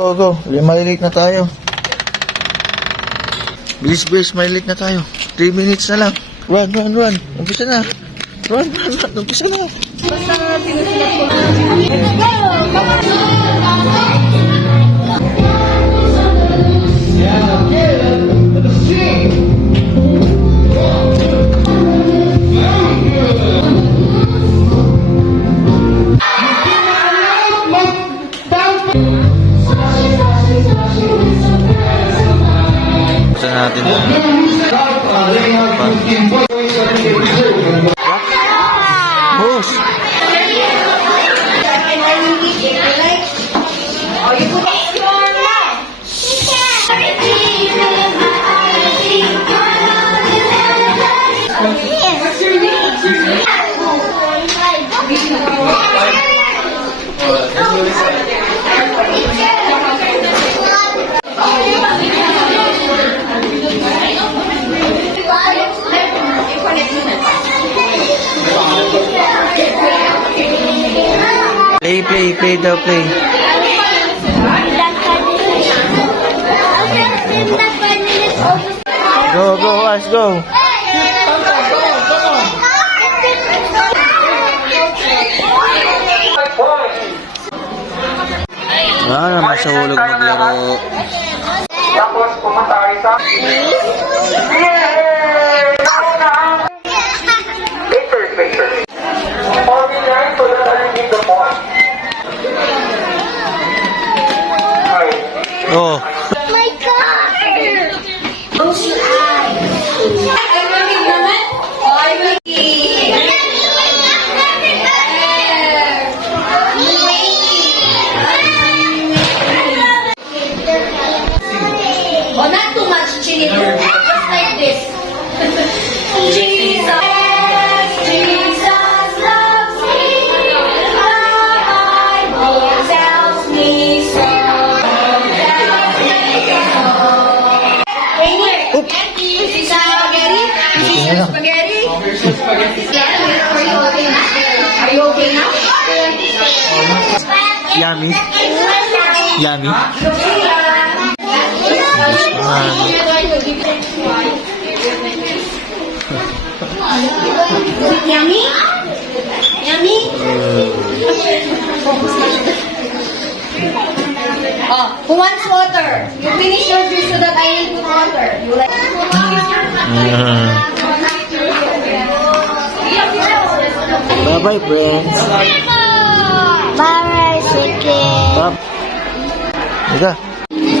Go, go. Malilate na tayo. Bilis, bilis. Malilate na tayo. 3 minutes na lang. Run, run, run. Umpisa na. Run, run, run. Umpisa na. Basta sinusulat ko lang. Umpisa natin na. Push! Play daw, play. Go, go, Ash, go. Naman sa hulog maglaro. Tapos pumatay sa... Picture. Only line so that I need the point. Oh. My God! Close your eyes. I will give naman. I will give. Oh, not too much chili. Just like this. Jesus loves me. The Bible tells me so. Spaghetti? Are you okay now? Yummy. Yummy. Yummy? Yummy? Oh, who wants water? You finish your juice so that I need to water. You like Bye-bye, friends. Bye, sige. Stop. Ika.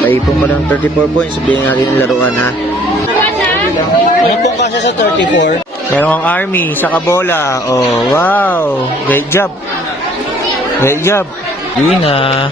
Paipon mo ng 34 points. Sabihin natin yung laruan, ha? Ano pong kasya sa 34? Meron ang army sa kabola. Oh, wow. Great job. Great job. Dina.